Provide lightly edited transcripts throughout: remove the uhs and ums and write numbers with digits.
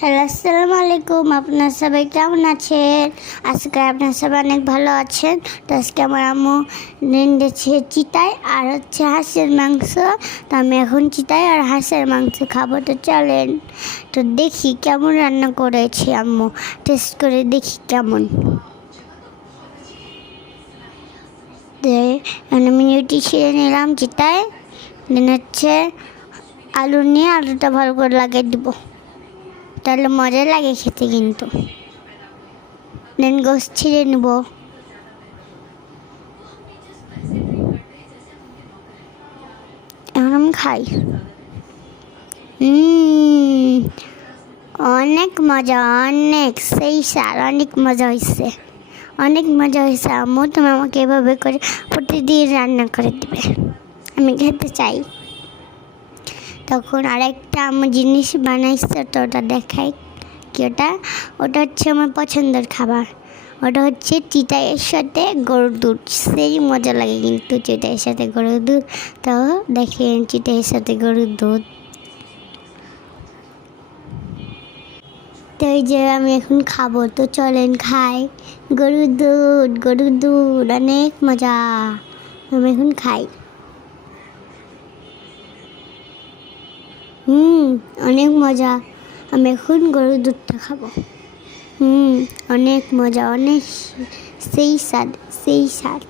Hello, আসসালামু আলাইকুম। আপনার সবাই কেমন আছেন? আজকে আপনার সবাই অনেক ভালো আছেন। তো আজকে আমার আম্মু রেঁধেছে চিতাই আর হাঁসের মাংস। তো আমি এখন চিতাই আর হাঁসের মাংস খাবো। তো চলেন, তো দেখি কেমন রান্না করেছে আম্মু, টেস্ট করে দেখি কেমন। আমি মিনিটি ছিঁড়ে নিলাম চিতাই, দেন আলু নিয়ে আলুটা ভালো করে লাগিয়ে দিব, তাহলে মজা লাগে খেতে। কিন্তু দেন গোস্ত ছিঁড়ে নেব। এখন আমি খাই। অনেক মজা, অনেক সেই স্যার, অনেক মজা হয়েছে, অনেক মজা হয়েছে। আম্মু তুমি আমাকে এভাবে করে প্রতিদিন রান্না করে দেবে, আমি খেতে চাই। তখন আরেকটা আমার জিনিস বানাইছে, তো ওটা দেখাই কি। ওটা হচ্ছে আমার পছন্দের খাবার। ওটা হচ্ছে চিটাইয়ের সাথে গরুর দুধ। সেই মজা লাগে কিন্তু চিটাইয়ের সাথে গরুর দুধ। তো দেখেন চিটাইয়ের সাথে গরুর দুধ। তো এই যে আমি এখন খাবো, তো চলেন খাই। গরুর দুধ, গরুর দুধ অনেক মজা। আমি এখন খাই। অনেক মজা। আমি এখন গরুর দুধটা খাবো। অনেক মজা, অনেক সেই স্বাদ, সেই স্বাদ,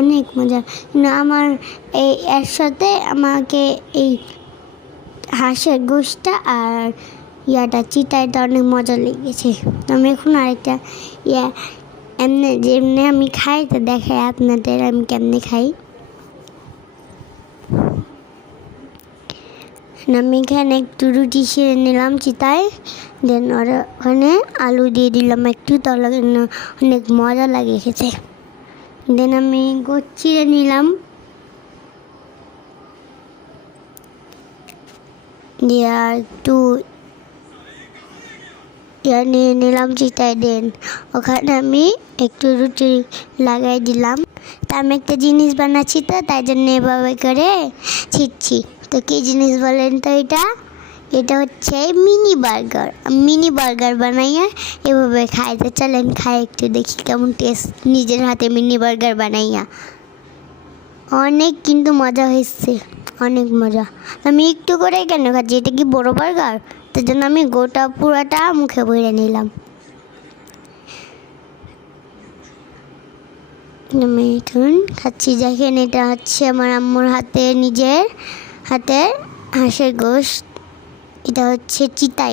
অনেক মজা। কিন্তু আমার এর সাথে আমাকে এই হাঁসের গোশতটা আর চিটাইটা অনেক মজা লেগেছে। আমি এখন আরেকটা যেমনি আমি খাই, তো দেখাই আপনাদের আমি কেমনে খাই। আমি এখানে একটু রুটি ছিঁড়ে নিলাম চিতায়, দেন ওখানে আলু দিয়ে দিলাম একটু, তাহলে অনেক মজা লাগে খেতে। দেন আমি গোছ ছিঁড়ে নিলাম, দিয়ে একটু নিয়ে নিলাম চিতায়। দেন ওখানে আমি একটু রুটি লাগাই দিলাম। তা আমি একটা জিনিস বানাচ্ছি, তো তাই জন্য এভাবে করে ছিটছি। তো কী জিনিস বলেন তো? এটা হচ্ছে মিনি বার্গার। মিনি বার্গার বানাইয়া এভাবে খাই। তো চলেন খাই, একটু দেখি কেমন টেস্ট। নিজের হাতে মিনি বার্গার বানাইয়া অনেক কিন্তু মজা হয়েছে, অনেক মজা। আমি একটু করে কেন খাচ্ছি? এটা কি বড় বার্গার? তার জন্য আমি পুরাটা মুখে ভরে নিলাম। আমি এখন খাচ্ছি। দেখেন এটা হচ্ছে আমার আম্মুর হাতে, নিজের হাতে হাঁসের গোশত। এটা হচ্ছে চিতাই।